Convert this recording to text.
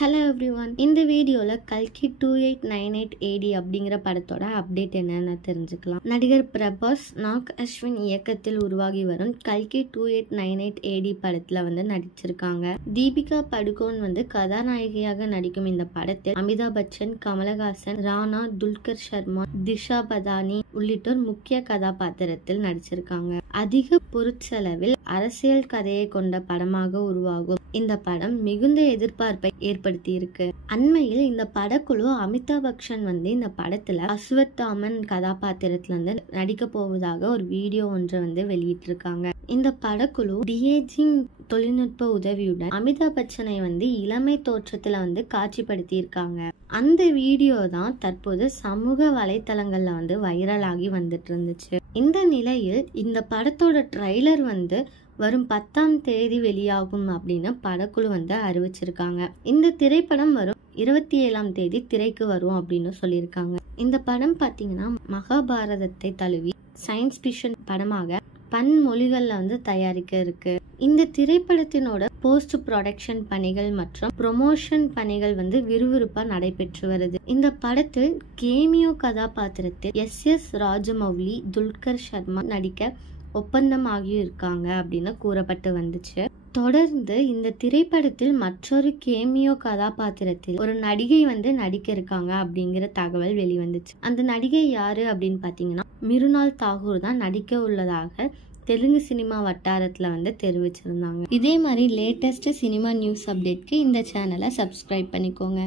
Hello everyone, இந்த வீடியோவில் கல்கி 2898 AD அப்படிங்கிற படத்தோட அப்டேட் என்னன்னு தெரிஞ்சுக்கலாம். நடிகர் பிரபாஸ் நாக் அஸ்வின் இயக்கத்தில் உருவாகி வரும் கல்கி 2898 AD படத்தில் நடிச்சிருக்காங்க. தீபிகா படுகோன் கதாநாயகியாக நடிக்கும் இந்த படத்தில் அமிதாப் பச்சன், கமலஹாசன், ராணா, துல்கர் சர்மா, திஷா பதானி உள்ளிட்டோர் முக்கிய கதாபாத்திரத்தில் நடிச்சிருக்காங்க. அதிக பொருட்செலவில் அரசியல் கதையை கொண்ட படமாக உருவாகும் இந்த படம் மிகுந்த எதிர்பார்ப்பை ஏற்படுத்தி இருக்கு. அண்மையில் இந்த படக்குழு அமிதாப் பச்சன் இந்த படத்துல அஸ்வத்தாமன் கதாபாத்திரத்துல நடிக்க போவதாக ஒரு வீடியோ ஒன்றை வெளியிட்டிருக்காங்க. இந்த படக்குழு டிஏஜிங் தொழில்நுட்ப உதவியுடன் அமிதாப் பச்சனை இளமை தோற்றத்துல காட்சிப்படுத்தி இருக்காங்க. அந்த வீடியோ தான் தற்போது சமூக வலைத்தளங்கள்ல வைரலாகி வந்துட்டு இருந்துச்சு. இந்த நிலையில் இந்த படத்தோட ட்ரைலர் வரும் 10ஆம் தேதி வெளியாகும் அப்படின்னு படக்குழு அறிவிச்சிருக்காங்க. இந்த திரைப்படம் வரும் 27ஆம் தேதி திரைக்கு வரும் அப்படின்னு சொல்லியிருக்காங்க. இந்த படம் பார்த்தீங்கன்னா மகாபாரதத்தை தழுவி சயின்ஸ் ஃபிக்ஷன் படமாக பன்மொழிகள்ல தயாரிக்க இருக்கு. இந்த திரைப்படத்தினோட போஸ்ட் ப்ரொடக்ஷன் பணிகள் மற்றும் ப்ரொமோஷன் பணிகள் விறுவிறுப்பா நடைபெற்று வருது. இந்த படத்தில் கேமியோ கதாபாத்திரத்தில் எஸ் ராஜமௌலி, துல்கர் சர்மா நடிக்க ஒப்பந்தம் ஆகியிருக்காங்க அப்படின்னு கூறப்பட்டு வந்துச்சு. தொடர்ந்து இந்த திரைப்படத்தில் மற்றொரு கேமியோ கதாபாத்திரத்தில் ஒரு நடிகை நடிக்க இருக்காங்க அப்படிங்கிற தகவல் வெளிவந்துச்சு. அந்த நடிகை யாரு அப்படின்னு பாத்தீங்கன்னா மிருனால் தாகூர் தான் நடிக்க உள்ளதாக தெலுங்கு சினிமா வட்டாரத்துல தெரிவிச்சிருந்தாங்க. இதே மாதிரி லேட்டஸ்ட் சினிமா நியூஸ் அப்டேட்க்கு இந்த சேனலை சப்ஸ்கிரைப் பண்ணிக்கோங்க.